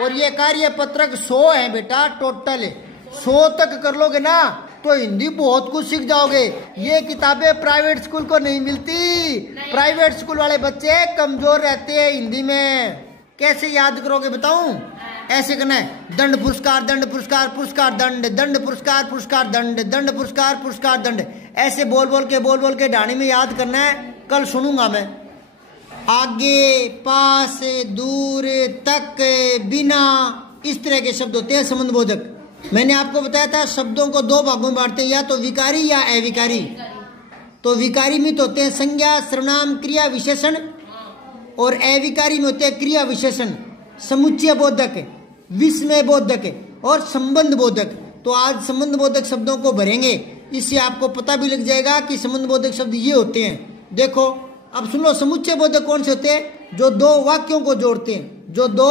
और ये कार्य पत्रक 100 है बेटा, टोटल 100 तक कर लोगे ना तो हिंदी बहुत कुछ सीख जाओगे। ये किताबें प्राइवेट स्कूल को नहीं मिलती, प्राइवेट स्कूल वाले बच्चे कमजोर रहते हैं हिंदी में। कैसे याद करोगे बताऊं? ऐसे करना है, दंड पुरस्कार पुरस्कार दंड, दंड पुरस्कार दंड, दंड पुरस्कार दंड। ऐसे बोल बोल के ढाणी में याद करना है। कल सुनूंगा मैं। आगे, पास, दूर, तक, बिना, इस तरह के शब्द होते हैं संबंध बोधक। मैंने आपको बताया था शब्दों को 2 भागों में बांटते हैं, या तो विकारी या अविकारी। तो विकारी में तो होते हैं संज्ञा, सर्वनाम, क्रिया विशेषण, और अविकारी में होते हैं क्रिया विशेषण, समुच्चय बोधक, विस्मय बोधक और संबंध बोधक। तो आज संबंध बोधक शब्दों को भरेंगे, इससे आपको पता भी लग जाएगा कि संबंध बोधक शब्द ये होते हैं। देखो अब सुन लो, समुच्चय बोधक कौन से होते हैं? जो 2 वाक्यों को जोड़ते हैं, जो 2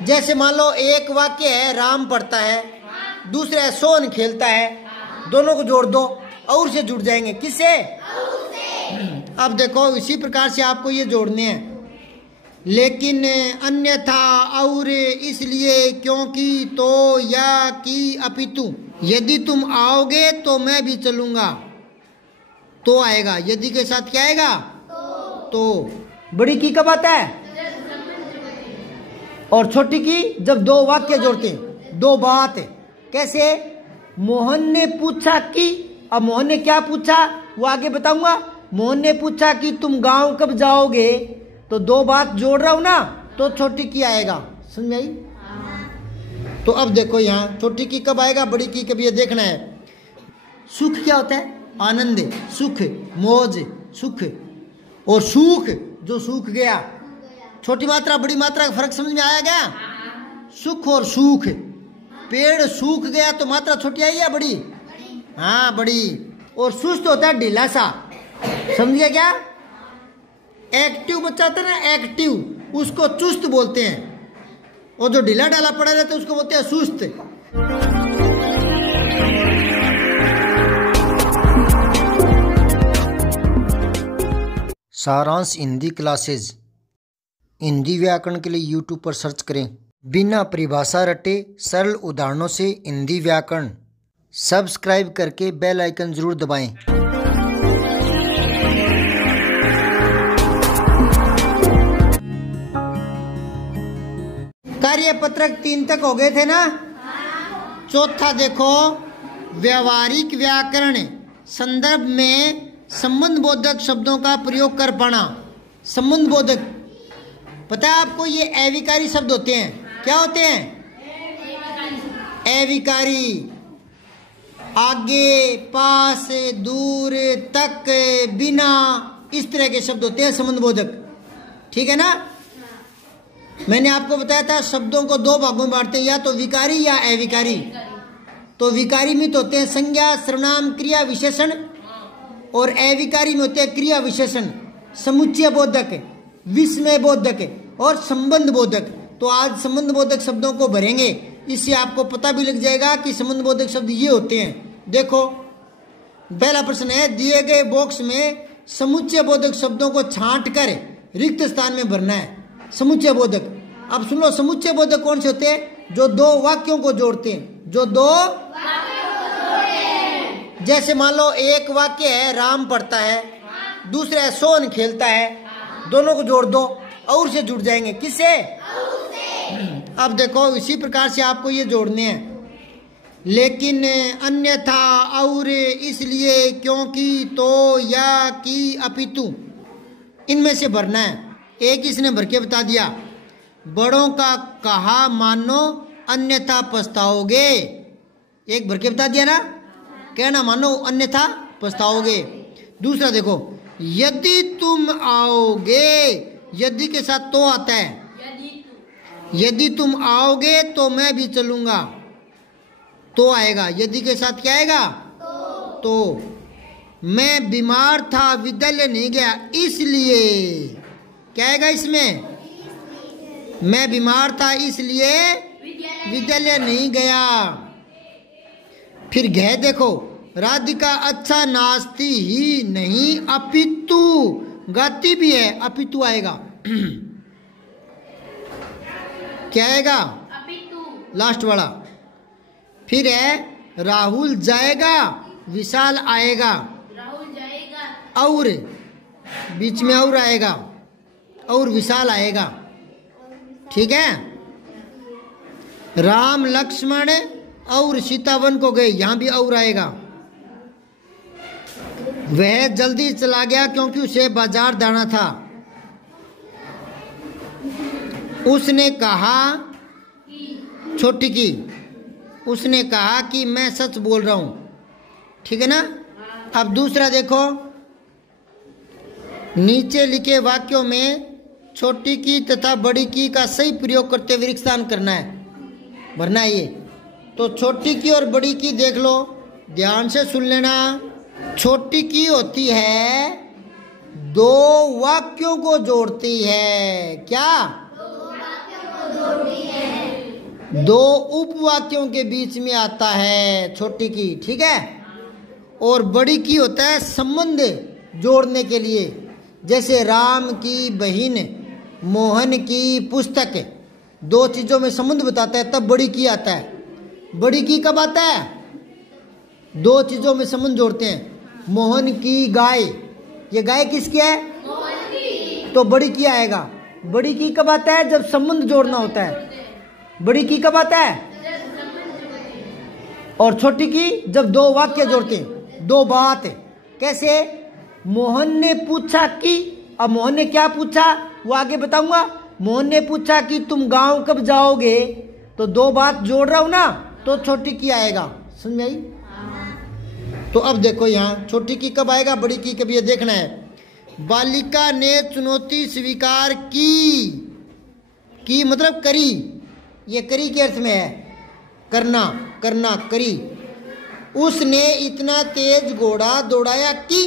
जैसे मान लो एक वाक्य है राम पढ़ता है, दूसरा है सोन खेलता है, दोनों को जोड़ दो और से जुड़ जाएंगे। किससे? अब देखो इसी प्रकार से आपको ये जोड़ने हैं। लेकिन, अन्यथा, और, इसलिए, क्योंकि, तो, या, कि, अपितु। यदि तुम आओगे तो मैं भी चलूंगा, तो आएगा। यदि के साथ क्या आएगा? तो। बड़ी की कब आता है? और छोटी की जब 2 वाक्य जोड़ते हैं, 2 बात। कैसे? मोहन ने पूछा कि, अब मोहन ने क्या पूछा वो आगे बताऊंगा। मोहन ने पूछा कि तुम गांव कब जाओगे, तो 2 बात जोड़ रहा हूं ना, तो छोटी की आएगा। समझ आई? तो अब देखो यहाँ छोटी की कब आएगा, बड़ी की कब, ये देखना है। सुख क्या होता है? आनंद, सुख, मौज, सुख। और सूख, जो सूख गया। छोटी मात्रा बड़ी मात्रा का फर्क समझ में आया क्या? सुख और सूख। पेड़ सूख गया तो मात्रा छोटी आई या बड़ी? हाँ बड़ी। और सुस्त होता है ढीला सा, समझ गया क्या? एक्टिव बच्चा होता है ना, एक्टिव, उसको चुस्त बोलते हैं। और जो ढीला ढाला पड़ा रहता है उसको बोलते हैं सुस्त। सारांश हिंदी क्लासेज हिंदी व्याकरण के लिए यूट्यूब पर सर्च करें। बिना परिभाषा रटे सरल उदाहरणों से हिंदी व्याकरण। सब्सक्राइब करके बेल आइकन जरूर दबाएं। कार्यपत्रक 3 तक हो गए थे ना। चौथा देखो, व्यवहारिक व्याकरण संदर्भ में संबंध बोधक शब्दों का प्रयोग कर पाना। संबंध बोधक पता है आपको, ये अविकारी शब्द होते हैं। क्या होते हैं? अविकारी। आगे, पास, दूर, तक, बिना, इस तरह के शब्द होते हैं संबंध बोधक। ठीक है ना? मैंने आपको बताया था शब्दों को 2 भागों में बांटते हैं, या तो विकारी या अविकारी। तो विकारी में तो होते हैं संज्ञा, सर्वनाम, क्रिया विशेषण, और अविकारी में होते हैं क्रिया विशेषण, समुच्चय बोधक, विस्मय बोधक और संबंध बोधक। तो आज संबंध बोधक शब्दों को भरेंगे, इससे आपको पता भी लग जाएगा कि संबंध बोधक शब्द ये होते हैं। देखो पहला प्रश्न है, दिए गए बॉक्स में समुच्चय बोधक शब्दों को छांट कर रिक्त स्थान में भरना है। समुच्चय बोधक। अब सुन लो, समुच्चय बोधक कौन से होते हैं? जो 2 वाक्यों को जोड़ते हैं, जो 2 जैसे मान लो एक वाक्य है राम पढ़ता है, दूसरा है सोन खेलता है, दोनों को जोड़ दो और से जुड़ जाएंगे। किससे? अब देखो इसी प्रकार से आपको ये जोड़ने हैं। लेकिन, अन्यथा, और, इसलिए, क्योंकि, तो, या, कि, अपितु, इनमें से भरना है। एक इसने भर के बता दिया, बड़ों का कहा मानो अन्यथा पछताओगे। एक भर के बता दिया ना, कहना मानो अन्यथा पछताओगे। दूसरा देखो, यदि तुम आओगे, यदि के साथ तो आता है। यदि तुम आओगे तो मैं भी चलूंगा, तो आएगा। यदि के साथ क्या आएगा? तो। मैं बीमार था, विद्यालय नहीं गया, इसलिए क्या आएगा इसमें? मैं बीमार था इसलिए विद्यालय नहीं गया। फिर गए देखो, राधिका अच्छा नाचती ही नहीं अपितु, गाती भी है, अपितु आएगा। क्या आएगा? लास्ट वाला। फिर है राहुल जाएगा, विशाल आएगा, और बीच में और आएगा, और विशाल आएगा। ठीक है। राम लक्ष्मण और सीता वन को गए, यहां भी और आएगा। वह जल्दी चला गया क्योंकि उसे बाजार जाना था। उसने कहा, छोटी की, उसने कहा कि मैं सच बोल रहा हूं। ठीक है ना। अब दूसरा देखो, नीचे लिखे वाक्यों में छोटी की तथा बड़ी की का सही प्रयोग करते हुए रिक्त स्थान करना है, भरना है ये। तो छोटी की और बड़ी की देख लो, ध्यान से सुन लेना। छोटी की होती है दो वाक्यों को जोड़ती है। क्या? दो उपवाक्यों के बीच में आता है छोटी की। ठीक है। और बड़ी की होता है संबंध जोड़ने के लिए, जैसे राम की बहन, मोहन की पुस्तक, दो चीजों में संबंध बताता है, तब बड़ी की आता है। बड़ी की कब आता है? दो चीजों में संबंध जोड़ते हैं। मोहन की गाय, ये गाय किसकी है? मोहन की। तो बड़ी की आएगा। बड़ी की कब आता है? जब संबंध जोड़ना होता है। बड़ी की कब आता है? और छोटी की जब दो वाक्य जोड़ते हैं, दो बात। कैसे? मोहन ने पूछा कि, अब मोहन ने क्या पूछा वो आगे बताऊंगा। मोहन ने पूछा कि तुम गांव कब जाओगे, तो दो बात जोड़ रहा हूं ना, तो छोटी की आएगा। समझ में आई? तो अब देखो यहाँ छोटी की कब आएगा, बड़ी की कब, ये देखना है। बालिका ने चुनौती स्वीकार की मतलब करी, ये करी के अर्थ में है, करना, करना, करी। उसने इतना तेज घोड़ा दौड़ाया कि,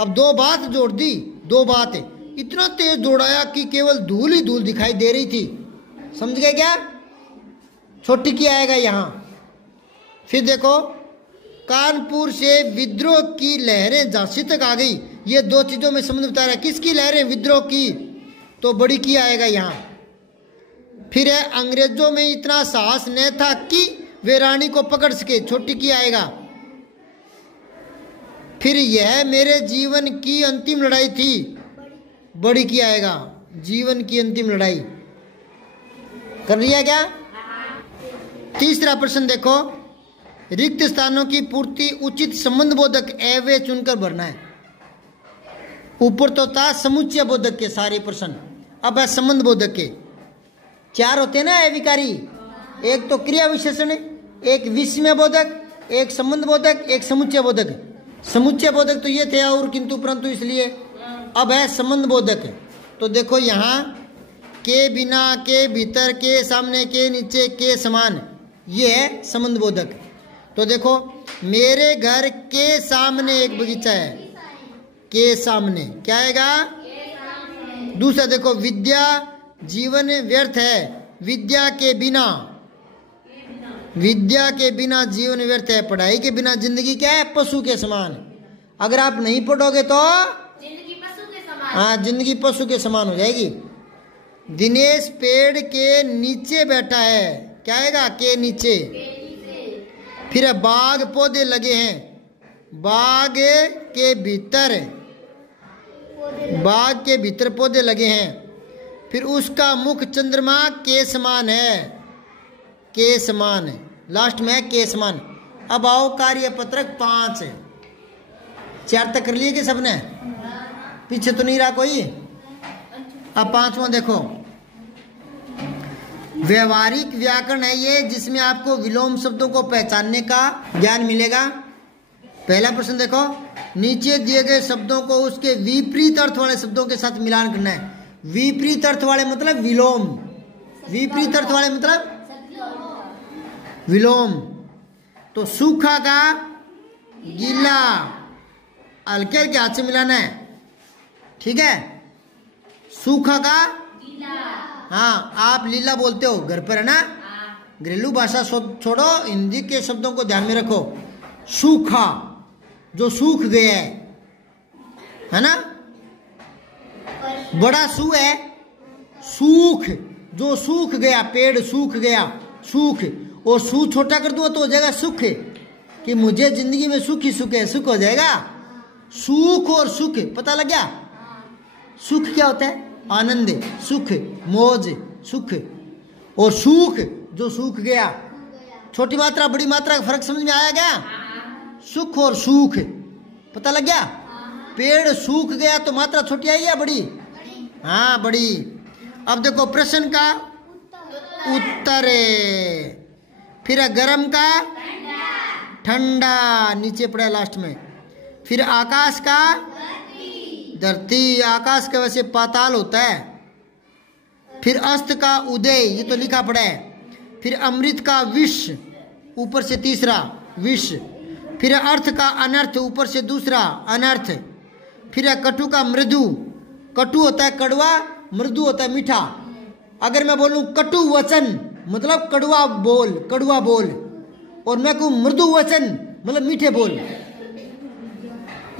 अब दो बात जोड़ दी, दो बात, इतना तेज दौड़ाया कि केवल धूल ही धूल दिखाई दे रही थी। समझ गए क्या? छोटी की आएगा यहाँ। फिर देखो, कानपुर से विद्रोह की लहरें झांसी तक आ गई, ये दो चीजों में संबंध बता रहा है। किसकी लहरें? विद्रोह की, तो बड़ी की आएगा यहाँ। फिर है अंग्रेजों में इतना साहस न था कि वे रानी को पकड़ सके, छोटी की आएगा। फिर यह मेरे जीवन की अंतिम लड़ाई थी, बड़ी की आएगा। जीवन की अंतिम लड़ाई कर लिया क्या? तीसरा प्रश्न देखो, रिक्त स्थानों की पूर्ति उचित संबंध बोधक एवे चुनकर भरना है। ऊपर तो था समुच्चय बोधक के सारे प्रश्न, अब है संबंध बोधक के। चार होते हैं ना एविकारी, एक तो क्रिया विशेषण, एक विस्मय बोधक, एक संबंध बोधक, एक समुच्चय बोधक। समुच्चय बोधक तो ये थे और किंतु परंतु, इसलिए अब है संबंध बोधक। तो देखो यहाँ, के बिना, के भीतर, के सामने, के नीचे, के समान, ये है संबंध बोधक। तो देखो, मेरे घर के सामने एक बगीचा है, के सामने क्या आएगा? दूसरा देखो, विद्या जीवन व्यर्थ है, विद्या के बिना, विद्या के बिना जीवन व्यर्थ है। पढ़ाई के बिना जिंदगी क्या है? पशु के समान। अगर आप नहीं पढ़ोगे तो जिंदगी पशु के समान, हाँ, जिंदगी पशु के समान हो जाएगी। दिनेश पेड़ के नीचे बैठा है, क्या आएगा? के नीचे। फिर बाग पौधे लगे हैं, बाग के भीतर, बाग के भीतर पौधे लगे हैं। फिर उसका मुख चंद्रमा के समान है, के समान, लास्ट में है के समान। अब आओ कार्य पत्रक 5, 4 तक कर लिए कि सबने? पीछे तो नहीं रहा कोई? अब 5वां देखो, व्यवहारिक व्याकरण है ये, जिसमें आपको विलोम शब्दों को पहचानने का ज्ञान मिलेगा। पहला प्रश्न देखो, नीचे दिए गए शब्दों को उसके विपरीत अर्थ वाले शब्दों के साथ मिलान करना है। विपरीत अर्थ वाले मतलब विलोम, विपरीत अर्थ वाले मतलब विलोम। तो सूखा का गीला, हल्के के हाथ से मिलाना है। ठीक है, सूखा का गीला। हाँ, आप लीला बोलते हो घर पर, है ना? घरेलू भाषा छोड़ो, हिंदी के शब्दों को ध्यान में रखो। सूखा, जो सूख गया है ना? बड़ा सू है, सूख, जो सूख गया, पेड़ सूख गया, सूख, और सूख छोटा कर दूंगा तो हो जाएगा सुख, कि मुझे जिंदगी में सुख ही सुख है, सुख हो जाएगा। सुख और सुख पता लग गया। सुख क्या होता है? आनंद, सुख, मौज, सुख। और सूख, जो सूख गया, छोटी मात्रा बड़ी मात्रा का फर्क समझ में आया क्या? सुख और सूख पता लग गया। पेड़ सूख गया तो मात्रा छोटी आई या बड़ी? हाँ बड़ी। अब देखो प्रश्न का उत्तर, फिर गर्म का ठंडा, नीचे पड़ा लास्ट में। फिर आकाश का धरती, आकाश का वैसे पाताल होता है। फिर अस्त का उदय, ये तो लिखा पड़ा है। फिर अमृत का विष, ऊपर से तीसरा विष। फिर अर्थ का अनर्थ, ऊपर से दूसरा अनर्थ। फिर कटु का मृदु, कटु होता है कड़वा, मृदु होता है मीठा। अगर मैं बोलूं कटु वचन मतलब कड़वा बोल, कड़वा बोल, और मैं कहूं मृदु वचन मतलब मीठे बोल,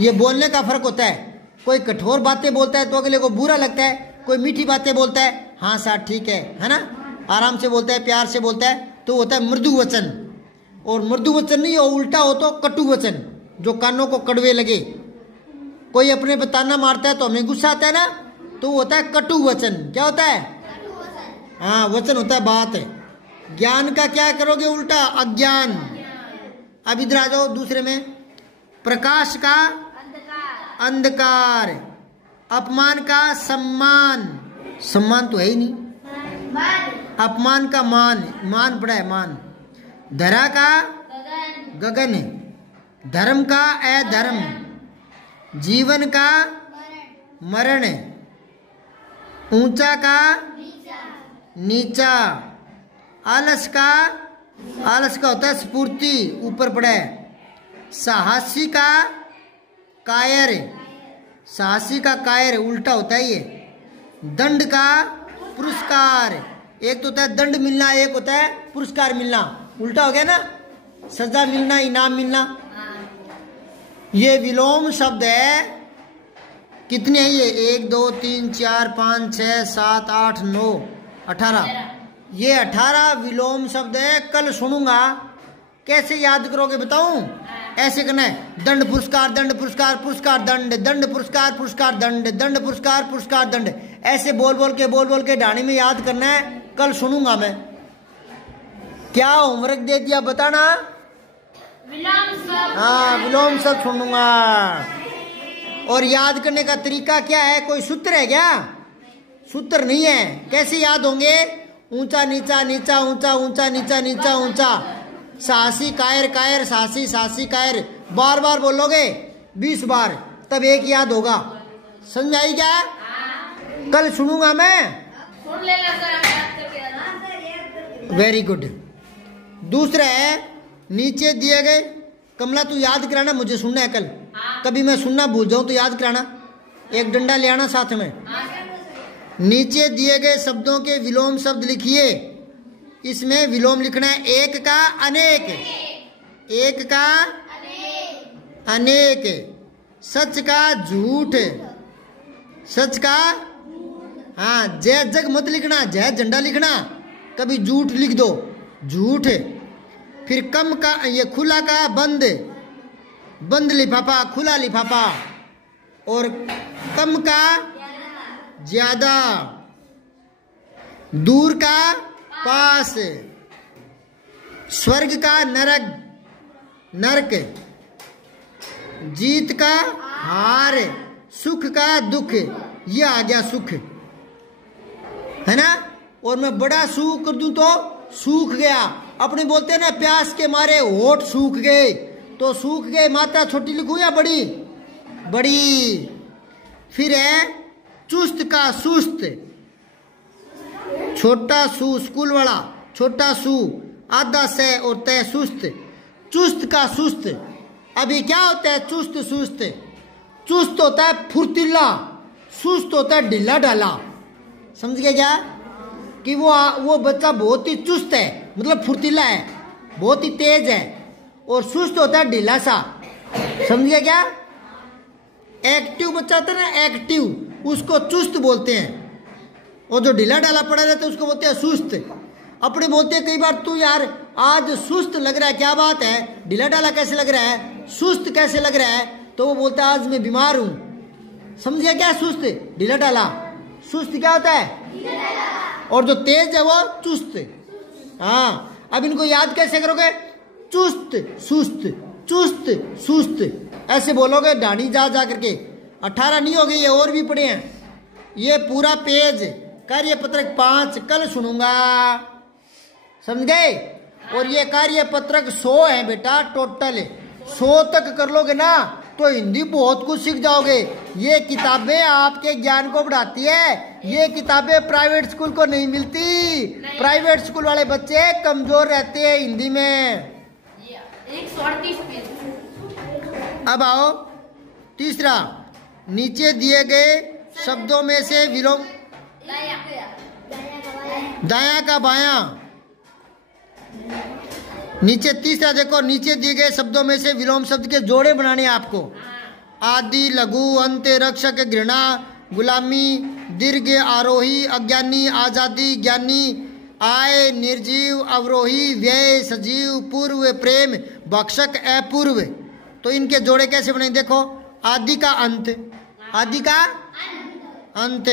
ये बोलने का फर्क होता है। कोई कठोर बातें बोलता है तो अगले को बुरा लगता है, कोई मीठी बातें बोलता है, हाँ साहब ठीक है ना, आराम से बोलता है, प्यार से बोलता है, तो होता है मृदु वचन। और मृदु वचन नहीं हो, उल्टा हो तो कटु वचन, जो कानों को कड़वे लगे। कोई अपने पे ताना मारता है तो हमें गुस्सा आता है ना, तो वो होता है कटु वचन। क्या होता है? हाँ वचन होता है बात है। ज्ञान का क्या करोगे? उल्टा अज्ञान। अब इधर आ जाओ दूसरे में। प्रकाश का अंधकार, अपमान का सम्मान, सम्मान तो है ही नहीं, अपमान का मान, मान पड़ा है मान। धरा का गगन, धर्म का अधर्म, जीवन का मरण, ऊंचा का नीचा, आलस का, आलस का होता है स्फूर्ति, ऊपर पड़ा है। साहसी का कायर, साहसी का कायर उल्टा होता है ये। दंड का पुरस्कार, एक तो होता है दंड मिलना, एक होता है पुरस्कार मिलना, उल्टा हो गया ना, सजा मिलना, इनाम मिलना। ये विलोम शब्द है। कितने हैं ये? 1 2 3 4 5 6 7 8 9 18। ये 18 विलोम शब्द है। कल सुनूंगा, कैसे याद करोगे बताऊं? ऐसे करना है, दंड पुरस्कार, दंड पुरस्कार, पुरस्कार दंड, दंड पुरस्कार, पुरस्कार दंड, दंड पुरस्कार, पुरस्कार दंड, ऐसे बोल बोल के ढाणी में याद करना है। कल सुनूंगा मैं। क्या होमवर्क दे दिया बताना? हाँ विलोम शब्द सुनूंगा। और याद करने का तरीका क्या है? कोई सूत्र है क्या? सूत्र नहीं है। कैसे याद होंगे? ऊंचा नीचा, नीचा ऊंचा, ऊंचा नीचा, नीचा ऊंचा, साहसी कायर, कायर साहसी, साहसी कायर, बार बार बोलोगे 20 बार, तब एक याद होगा। समझ में आई क्या? कल सुनूंगा मैं। सुन लेना सर, वेरी गुड। दूसरा है नीचे दिए गए, कमला तू याद कराना, मुझे सुनना है कल। कभी मैं सुनना भूल जाऊं तो याद कराना, एक डंडा ले आना साथ में। नीचे दिए गए शब्दों के विलोम शब्द लिखिए। इसमें विलोम लिखना है एक का अनेक, एक का अनेक, सच का झूठ, सच का, हाँ जय जग मत लिखना, जय झंडा लिखना, कभी झूठ लिख दो, झूठ। फिर कम का, ये खुला का बंद, बंद लिफाफा, खुला लिफाफा। और कम का ज्यादा, दूर का पास, स्वर्ग का नरक, नरक, जीत का हार, सुख का दुख, ये आ गया सुख, है ना। और मैं बड़ा सूख कर दूं तो सूख गया। अपने बोलते हैं ना प्यास के मारे होठ सूख गए, तो सूख गए मात्रा छोटी लिखूं या बड़ी? बड़ी। फिर है चुस्त का सुस्त, छोटा सू स्कूल वाला, छोटा सू, आधा से और तय सुस्त, चुस्त का सुस्त। अभी क्या होता है चुस्त सुस्त? चुस्त होता है फुर्तीला, सुस्त होता है ढीला ढाला। समझ गए क्या? कि वो बच्चा बहुत ही चुस्त है, मतलब फुर्तीला है, बहुत ही तेज है, और सुस्त होता है ढीला सा। समझ गए क्या? एक्टिव बच्चा होता है ना, एक्टिव, उसको चुस्त बोलते हैं। और जो ढीला ढाला पड़ा रहता है उसको बोलते हैं सुस्त। अपने बोलते हैं कई बार, तू यार आज सुस्त लग रहा है, क्या बात है, ढीला ढाला कैसे लग रहा है, सुस्त कैसे लग रहा है? तो वो बोलता है आज मैं बीमार हूं। समझिए क्या सुस्त, ढीला ढाला। सुस्त क्या होता है? और जो तेज है वो चुस्त। हाँ, अब इनको याद कैसे करोगे? चुस्त सुस्त, चुस्त सुस्त, ऐसे बोलोगे ढाणी जा करके। 18 नहीं हो गई, ये और भी पढ़े हैं। ये पूरा पेज कार्य पत्रक 5 कल सुनूंगा, समझ गए? और ये कार्य पत्रक 100 है बेटा, टोटल 100 तक कर लोगे ना तो हिंदी बहुत कुछ सीख जाओगे। ये किताबें आपके ज्ञान को बढ़ाती है। ये किताबें प्राइवेट स्कूल को नहीं मिलती। प्राइवेट स्कूल वाले बच्चे कमजोर रहते हैं हिंदी में। 138 पेज। अब आओ तीसरा, नीचे दिए गए शब्दों में से विलोम, दाया का बाया। नीचे तीसरा देखो, नीचे दिए गए शब्दों में से विलोम शब्द के जोड़े बनाने आपको। आदि, लघु, अंत्य, रक्षक, घृणा, गुलामी, दीर्घ, आरोही, अज्ञानी, आजादी, ज्ञानी, आय, निर्जीव, अवरोही, व्यय, सजीव, पूर्व, प्रेम, भक्षक, अपूर्व। तो इनके जोड़े कैसे बने देखो। आदि का अंत, आदि का अंत,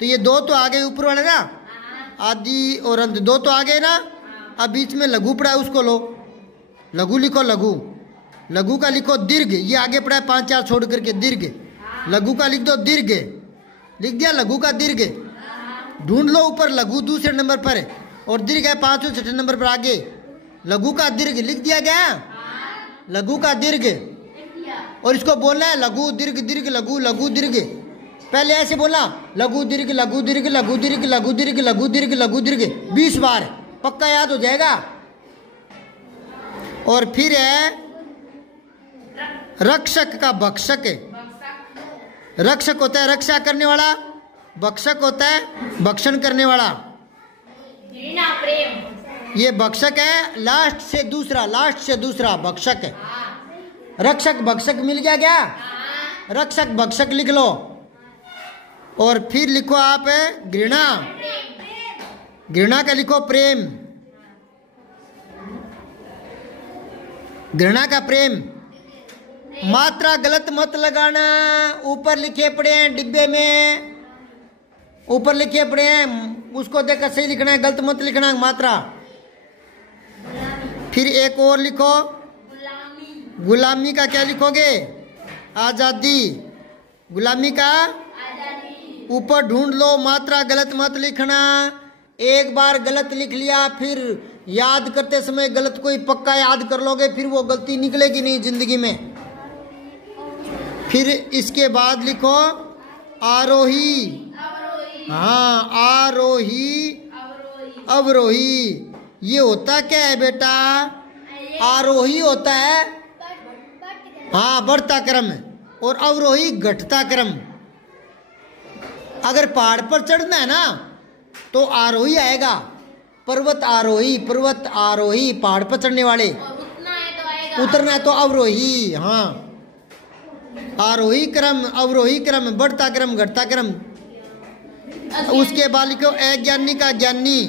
तो ये दो तो आ गए ऊपर वाले ना, आदि और अंत दो तो आ गए ना। अब बीच में लघु पड़ा है, उसको लो, लघु लिखो, लघु, लघु का लिखो दीर्घ, ये आगे पड़ा है 5-4 छोड़ करके दीर्घ, लघु का लिख दो दीर्घ, लिख दिया लघु का दीर्घ। ढूंढ लो ऊपर लघु दूसरे नंबर पर और दीर्घ है 5वें 6ठे नंबर पर आगे। लघु का दीर्घ लिख दिया गया, लघु का दीर्घ। और इसको बोलना है लघु दीर्घ दीर्घ लघु लघु दीर्घ। पहले ऐसे बोलना, लघु दीर्घ लघु दीर्घ लघु दीर्घ लघु दीर्घ लघु दीर्घ लघु दीर्घ 20 बार, पक्का याद हो जाएगा। और फिर है रक्षक का भक्षक। रक्षक होता है रक्षा करने वाला, भक्षक होता है भक्षण करने वाला। ये भक्षक है, लास्ट से दूसरा, लास्ट से दूसरा भक्षक है। रक्षक भक्षक मिल गया क्या? रक्षक भक्षक लिख लो। और फिर लिखो आप घृणा, घृणा का लिखो प्रेम, घृणा का प्रेम। मात्रा गलत मत लगाना, ऊपर लिखे पड़े हैं डिब्बे में, ऊपर लिखे पड़े हैं, उसको देखकर सही लिखना है, गलत मत लिखना है मात्रा। फिर एक और लिखो, गुलामी का क्या लिखोगे? आजादी। गुलामी का ऊपर ढूंढ लो, मात्रा गलत मत लिखना। एक बार गलत लिख लिया फिर याद करते समय गलत कोई पक्का याद कर लोगे, फिर वो गलती निकलेगी नहीं जिंदगी में। फिर इसके बाद लिखो आरोही, हाँ आरोही अवरोही। ये होता क्या है बेटा? आरोही होता है हाँ बढ़ता क्रम, और अवरोही घटता क्रम। अगर पहाड़ पर चढ़ना है ना तो आरोही आएगा, पर्वत आरोही, पर्वत आरोही पहाड़ पर चढ़ने वाले। उतरना है तो अवरोही, हाँ आरोही क्रम अवरोही क्रम, बढ़ता क्रम घटता क्रम। उसके बाद लिखो अज्ञानी का ज्ञानी,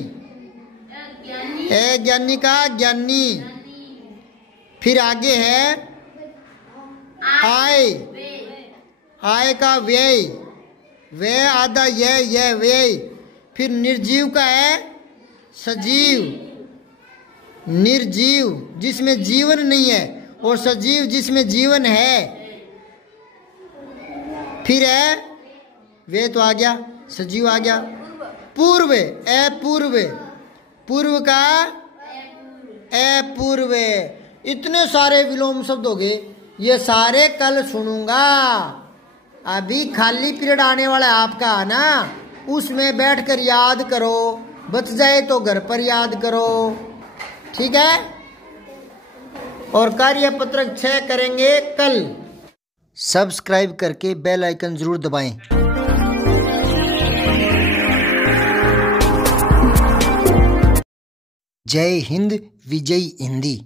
अज्ञानी का ज्ञानी। फिर आगे है आय, आय का व्यय, व्यय आधा यह व्यय। फिर निर्जीव का है सजीव, निर्जीव जिसमें जीवन नहीं है, और सजीव जिसमें जीवन है। फिर है वे तो आ गया, सजीव आ गया। पूर्व, अपूर्व, पूर्व का अपूर्व। इतने सारे विलोम शब्द हो गए, ये सारे कल सुनूंगा। अभी खाली पीरियड आने वाला है आपका ना, उसमें बैठकर याद करो, बच जाए तो घर पर याद करो, ठीक है। और कार्य पत्रक 6 करेंगे कल। सब्सक्राइब करके बेल आइकन जरूर दबाएं। जय हिंद, विजय हिंदी।